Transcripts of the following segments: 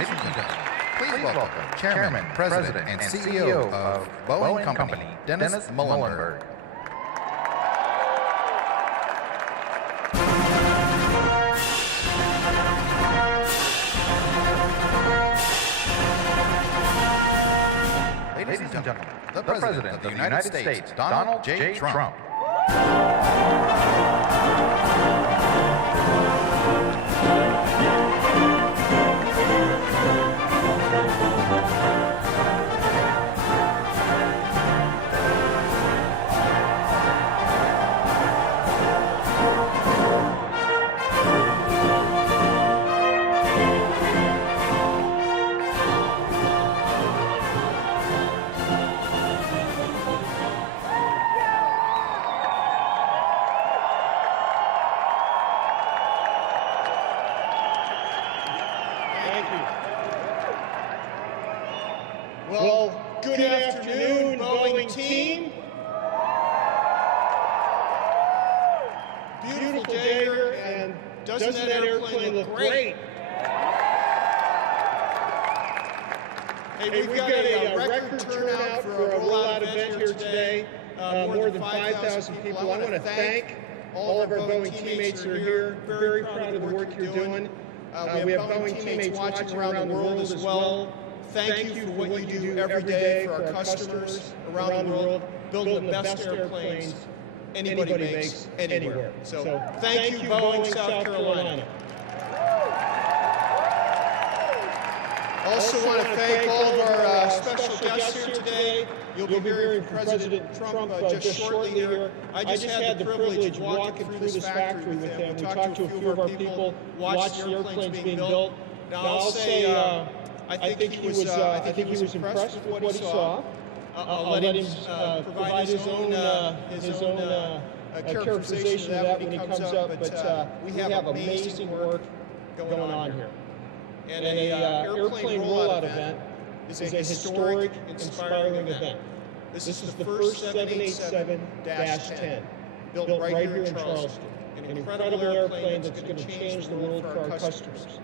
Ladies and gentlemen, please welcome Chairman, President, and CEO of Boeing Company, Dennis Muhlenberg. Ladies and gentlemen, the President of the United States, Donald J. Trump. Well, good afternoon, Boeing team. Beautiful day here, and doesn't that airplane look great? Hey, we've got a record turnout for a rollout event here today. More than 5,000 people. I want to thank all of our Boeing teammates who are here. Very proud of the work you're doing. We have Boeing teammates watching around the world as well. Thank you for what you do every day for our customers around the world, building the best airplanes anybody makes anywhere. So thank you, Boeing, South Carolina. Also want to thank all of our special guests here today. You'll be hearing from President Trump just shortly here. I just had the privilege of walking through this factory with him. We talked to a few of our people, watched the airplanes being built. Now I'll say, I think he was impressed with what he saw. I'll let him provide his own characterization of that when he comes up. But we have amazing work going on here. And an airplane rollout event is a historic, inspiring event. This is the first 787-10 built right here in Charleston. An incredible airplane that's going to change the world for our customers.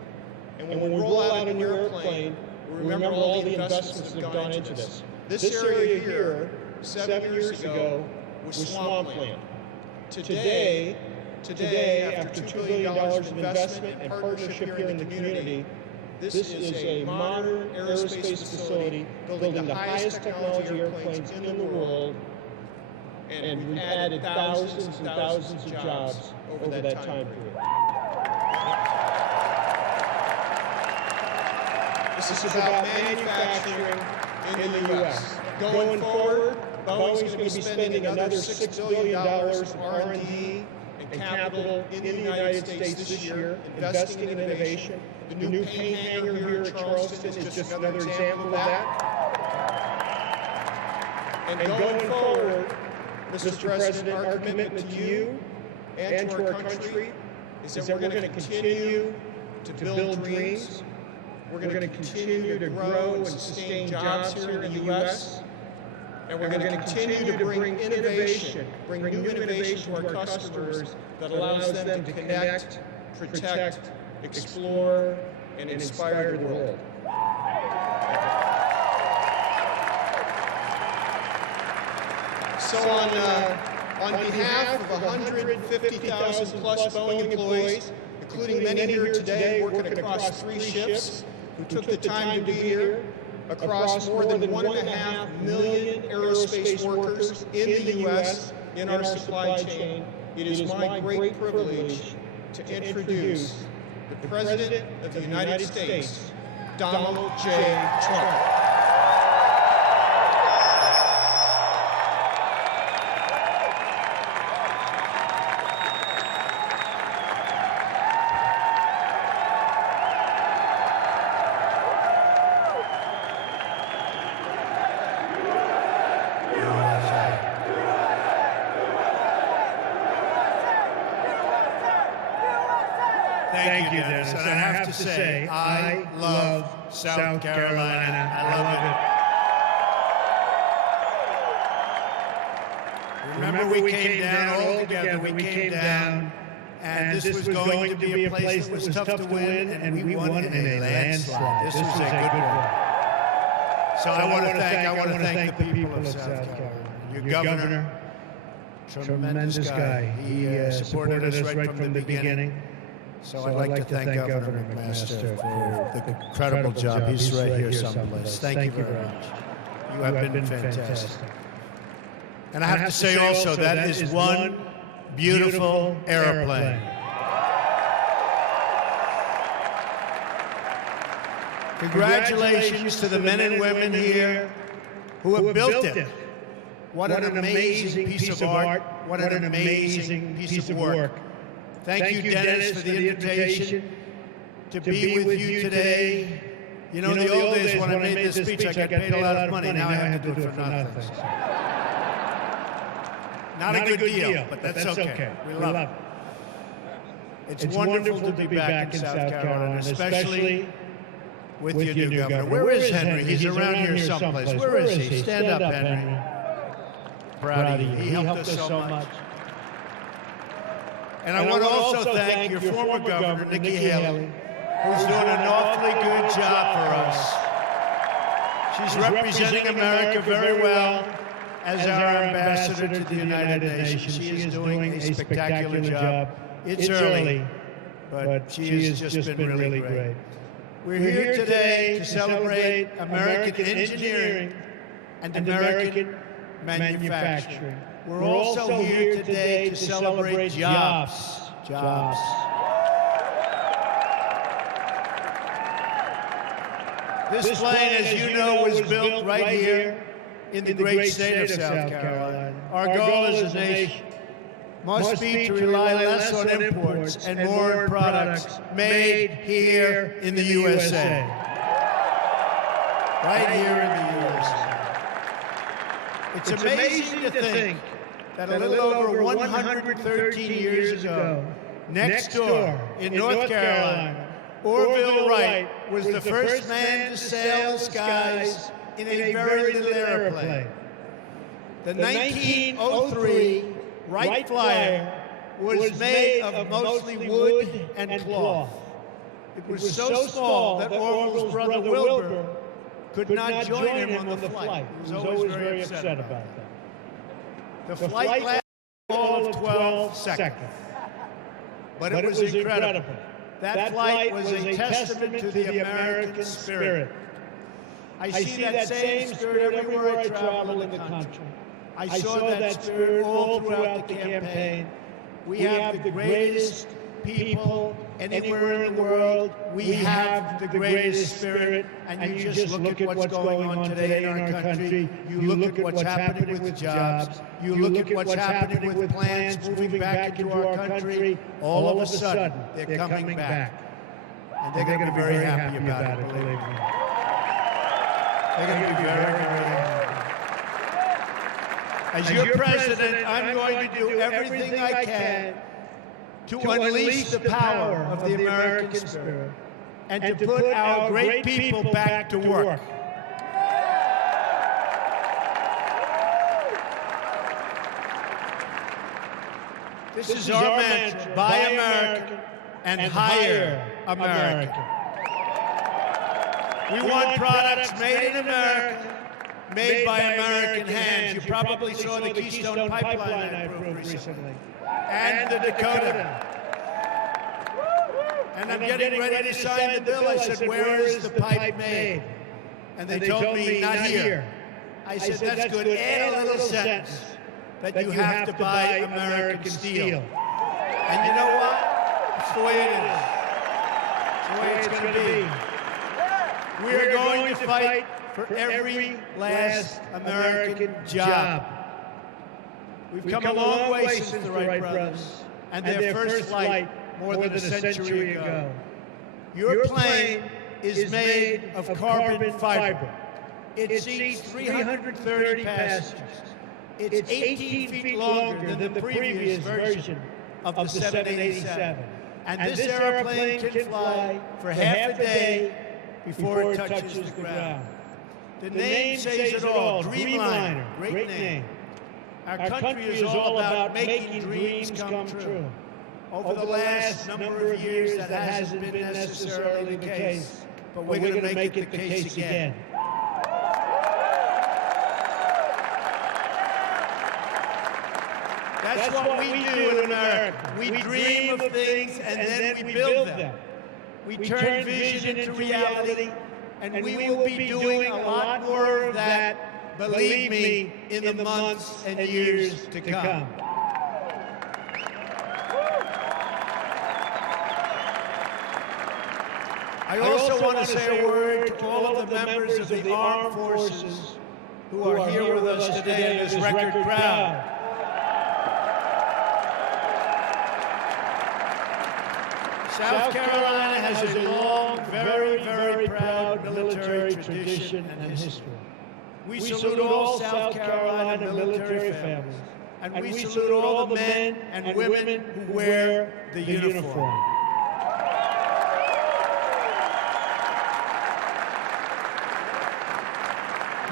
And when we roll out a new airplane, we remember all the investments that have gone into this. This area here, 7 years ago, was swampland. Today, after $2 billion of investment and partnership here in the community, this is a modern aerospace facility building the highest technology airplanes in the world, and we've added thousands and thousands of jobs over that time period. This is about manufacturing in the U.S. Going forward, Boeing's going to be spending another $6 billion of R&D and capital in the United States this year, investing in innovation. The new paint hangar here at Charleston is just another example of that. And going forward, Mr. President, our commitment to you and to our country is that we're going to continue to build dreams. We're going to continue to grow and sustain jobs here in the U.S. And we're going to continue to bring innovation, bring new innovation to our customers that allows them to connect, protect, explore, and inspire the world. So on behalf of 150,000 plus Boeing employees, including many here today working across 3 shifts, who took the time to be here, across more than 1.5 million aerospace workers in the U.S. in our supply chain, it is my great privilege to introduce the President of the United States, Donald J. Trump. Thank you, Dennis. And I have to say, I love South Carolina. I love it. Remember we came down all together. We came down and this was going to be a place that was tough to win, and we won in a landslide. This was a good one. So I want to thank the people of South Carolina. Your governor, tremendous guy. He supported us right from the beginning. So I'd like to thank Governor McMaster for the incredible job. He's right here someplace. Thank you very much. You have been fantastic. And I have to say also, that is one beautiful airplane. Congratulations to the men and women here who have built it. What an amazing piece of art. What an amazing piece of work. Thank you, Dennis, for the invitation to be with you today. You know, in the old days when I made this speech, I got paid a lot of money. Now I have to do it for nothing. Not a good deal, but that's okay. We love it. It's wonderful to be back in South Carolina, especially with your new governor. Where is Henry? He's around here someplace. Where is he? Stand up, Henry. Proud of you. He helped us so much. And I want to also thank your former governor, Nikki Haley, who's doing an awfully good job for us. She's representing America very well as our ambassador to the United Nations. She is doing a spectacular job. It's early, but she has just been really great. We're here today to celebrate American engineering and American manufacturing. We're also here today to celebrate jobs. This plane, as you know, was built right here in the great state of South Carolina. Our goal as a nation must be to rely less on imports and more on products made here in the USA. Right here in the USA. It's amazing to think that a little over 113 years ago, next door in North Carolina, Orville Wright was the first man to sail the skies in a very little airplane. The 1903 Wright Flyer was made of mostly wood and cloth. It was so small that Orville's brother Wilbur could not join him on the flight. He was always very upset about that. The flight lasted all of 12 seconds. But it was incredible. That flight was a testament to the American spirit. I see that same spirit everywhere I travel in the country. I saw that spirit all throughout the campaign. We have the greatest people anywhere in the world. We have the greatest spirit. And you just look at what's going on today in our country. You look at what's happening with jobs. You look at what's happening with plans moving back into our country. All of a sudden, they're coming back. And they're going to be very happy about it, believe me. They're going to be very, very happy. As your president, I'm going to do everything I can to unleash the power of the American spirit and to put our great people back to work. This is our mantra: buy American and hire American. We want products made in America, made by American hands. You probably saw the Keystone Pipeline I approved recently, and the Dakota. And I'm getting ready to sign the bill. I said, where is the pipe made? And they told me, not here. I said, that's good. Add a little sentence that you have to buy American steel. And you know what? It's the way it is. It's the way it's going to be. We are going to fight for every last American job. We've come a long way since the Wright brothers and their first flight more than a century ago. Your plane is made of carbon fiber. It seats 330 passengers. It's 18 feet longer than the previous version of the 787. And this airplane can fly for half a day before it touches the ground. The name says it all, Dreamliner, great name. Our country is all about making dreams come true. Over the last number of years, that hasn't been necessarily the case, but we're going to make it the case again. That's what we do in America. We dream of things and then we build them. We turn vision into reality, and we will be doing a lot more of that, believe me, in the months and years to come. I also want to say a word to all of the members of the armed forces who are here with us today in this record crowd. South Carolina has a long, very, very proud military tradition and history. We salute all South Carolina military families, and we salute all the men and women who wear the uniform.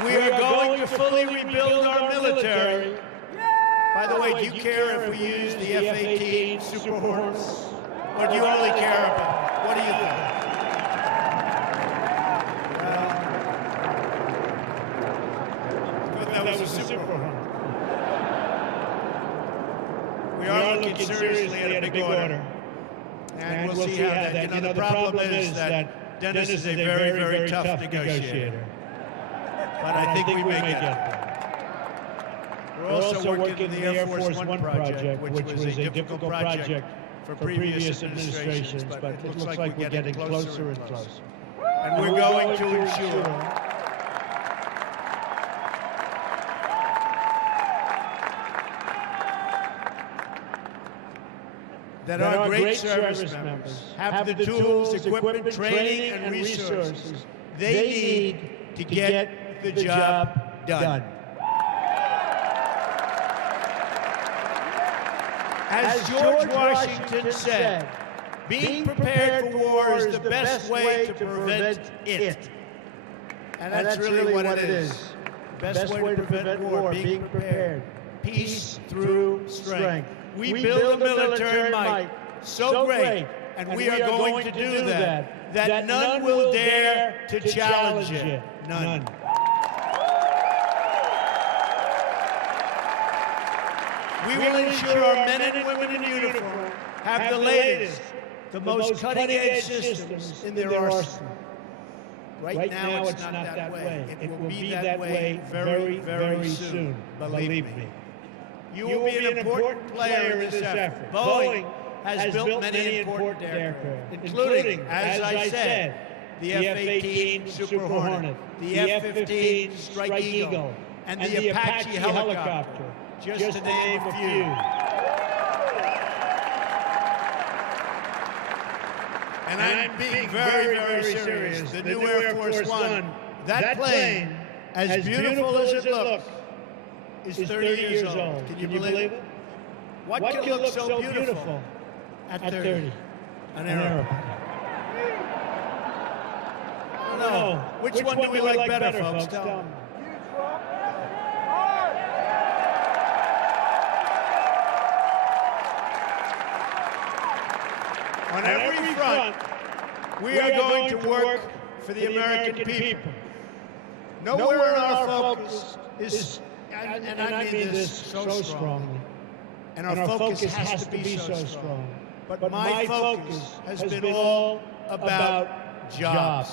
We are going to fully rebuild our military. By the way, do you care if we use the F-18 Super Hornets? Or do you only care about, what do you think? I thought that was a Super Hornet. We are looking seriously at a big order. And we'll see how that, you know, the problem is that Dennis is a very, very tough negotiator. But I think we may get there. We're also working the Air Force One project, which was a difficult project for previous administrations, but it looks like we're getting closer and closer. And we're going to ensure that our great service members have the tools, equipment, training, and resources they need to get the job done. As George Washington said, being prepared for war is the best way to prevent it. And that's really what it is. The best way to prevent war, being prepared. Peace through strength. We build a military might so great, and we are going to do that none will dare to challenge it. None. We will ensure our men and women in uniform have the latest, the most cutting-edge systems in their arsenal. Right now, it's not that way. It will be that way very, very soon, believe me. You will be an important player in this effort. Boeing has built many important aircraft, including, as I said, the F-18 Super Hornet, the F-15 Strike Eagle, and the Apache helicopter, just to name a few. And I'm being very, very serious. The new Air Force One, that plane, as beautiful as it looks, is 30 years old. Can you believe it? What can look so beautiful at 30? An airplane. No. Which one do we like better, folks? Tell me. On every front, we are going to work for the American people. Nowhere in our focus is, and I mean this so strongly, and our focus has to be so strong, but my focus has been all about jobs.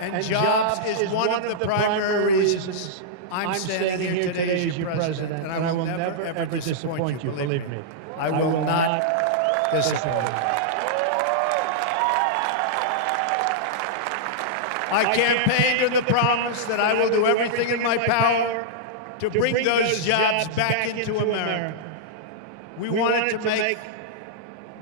And jobs is one of the primary reasons I'm standing here today as your president, and I will never, ever disappoint you, believe me. I will not disappoint you. I campaigned on the promise that I will do everything in my power to bring those jobs back into America. We wanted to make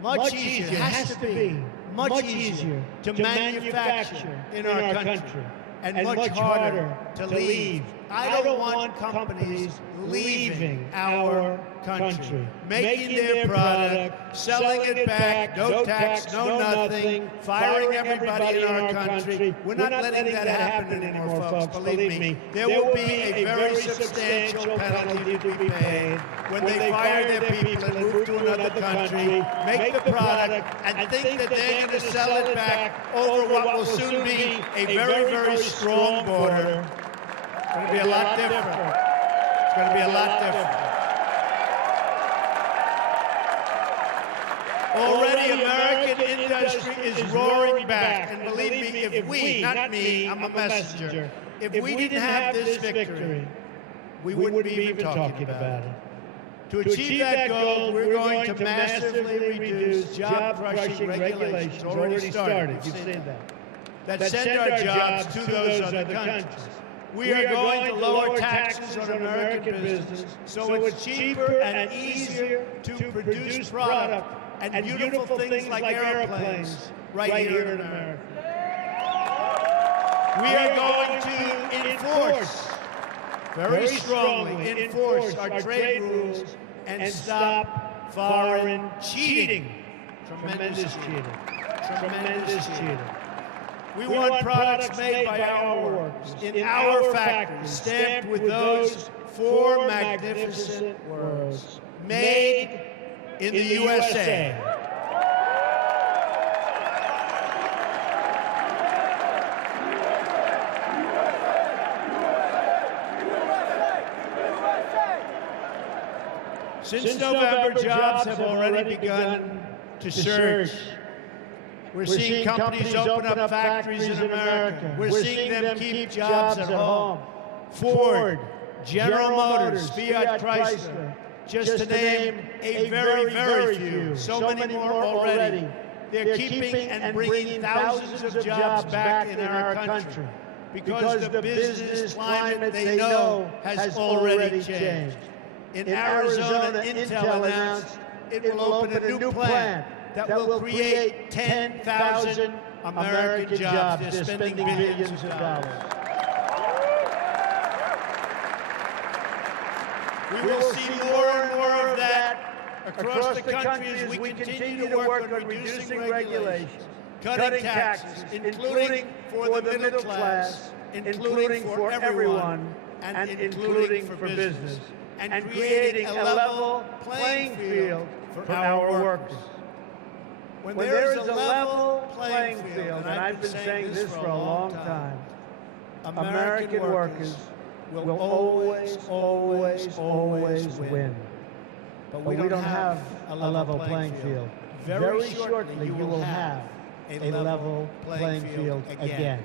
much easier, it has to be much easier to manufacture in our country, and much harder to leave I don't want companies leaving our country, making their product, selling it back, no tax, no nothing, firing everybody in our country. We're not letting that happen anymore, folks. Believe me, there will be a very substantial penalty to be paid when they fire their people and move to another country, make the product, and think that they're going to sell it back over what will soon be a very, very strong border. It's going to be a lot different. It's going to be a lot different. Already, American industry is roaring back. And believe me, if we, not me, I'm a messenger, if we didn't have this victory, we wouldn't be even talking about it. To achieve that goal, we're going to massively reduce job-crushing regulations. Already started. You've seen that. That send our jobs to those other countries. We are going to lower taxes on American business so it's cheaper and easier to produce product and beautiful things like airplanes right here in America. We are going to enforce, very strongly enforce our trade rules and stop foreign cheating. Tremendous cheating. Tremendous cheating. We want products made by our workers, in our factories, stamped with those four magnificent words. Made in the USA. Since November, jobs have already begun to surge. We're seeing companies open up factories in America. We're seeing them keep jobs at home. Ford, General Motors, Fiat Chrysler, just to name a very, very few. So many more already. They're keeping and bringing thousands of jobs back in our country because the business climate they know has already changed. In Arizona, Intel announced it will open a new plant that will create 10,000 American jobs. They're spending billions of dollars. We will see more and more of that across the country as we continue to work on reducing regulations, cutting taxes, including for the middle class, including for everyone, and including for business, and creating a level playing field for our workers. When there is a level playing field, and I've been saying this for a long time, American workers will always, always, always win. But we don't have a level playing field. Very shortly, you will have a level playing field again.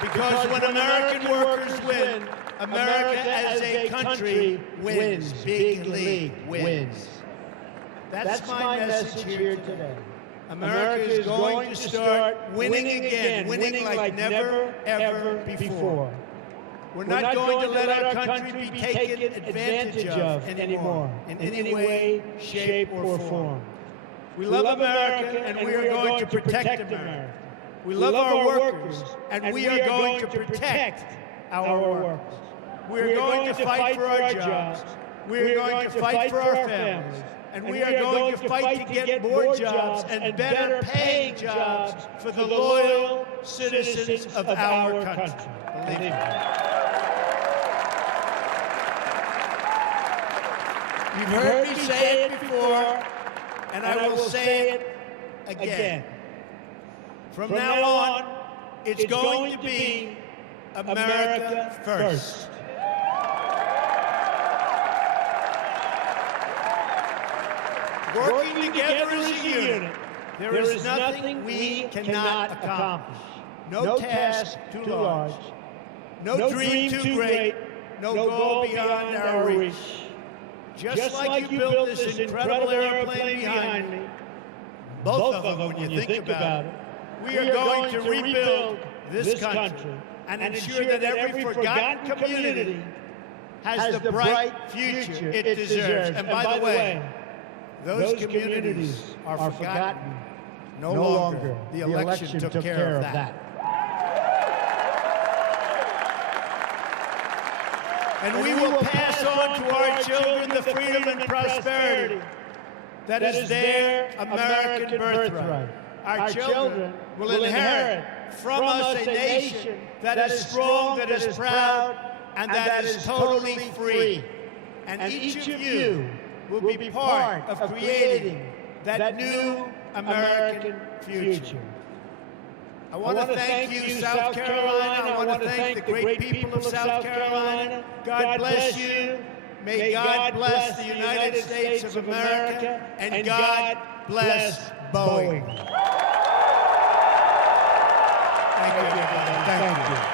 Because when American workers win, America as a country wins. Big league wins. That's my message here today. America is going to start winning again, winning like never, ever before. We're not going to let our country be taken advantage of anymore, in any way, shape, or form. We love America, and we are going to protect America. We love our workers, and we are going to protect our workers. We are going to fight for our jobs. We are going to fight for our families. And we are going to fight to get more jobs and better paying jobs for the loyal citizens of our country. Believe me. You've heard me say it before, and I will say it again. From now on, it's going to be America first. Working together as a unit, there is nothing we cannot accomplish. No task too large, no dream too great, no goal beyond our reach. Just like you built this incredible airplane behind me, both of them when you think about it, we are going to rebuild this country and ensure that every forgotten community has the bright future it deserves. And by the way, those communities are forgotten, No longer. The election took care of that. And we will pass on to our children the freedom and prosperity that is their American birthright. Our children will inherit from us a nation that is strong, that is proud, and that is totally free. And each of you will be part of creating that new American future. I want to thank you, South Carolina. I want to thank the great people of South Carolina. God bless you. May God bless the United States of America. And God bless Boeing. Thank you. Thank you.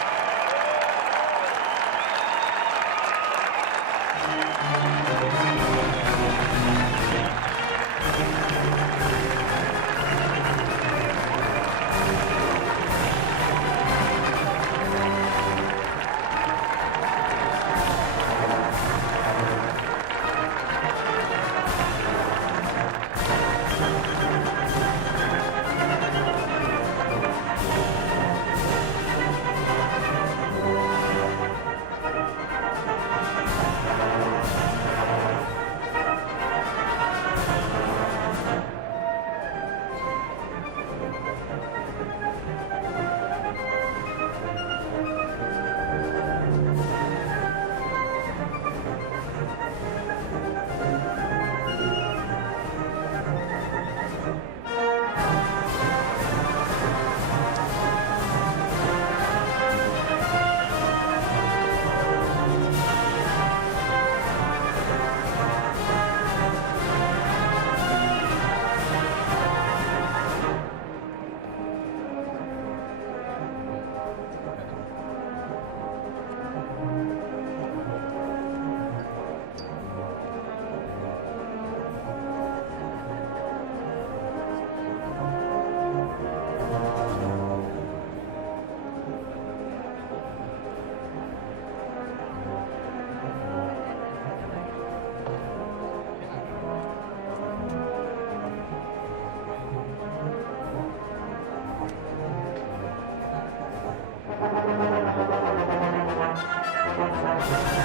Thank you.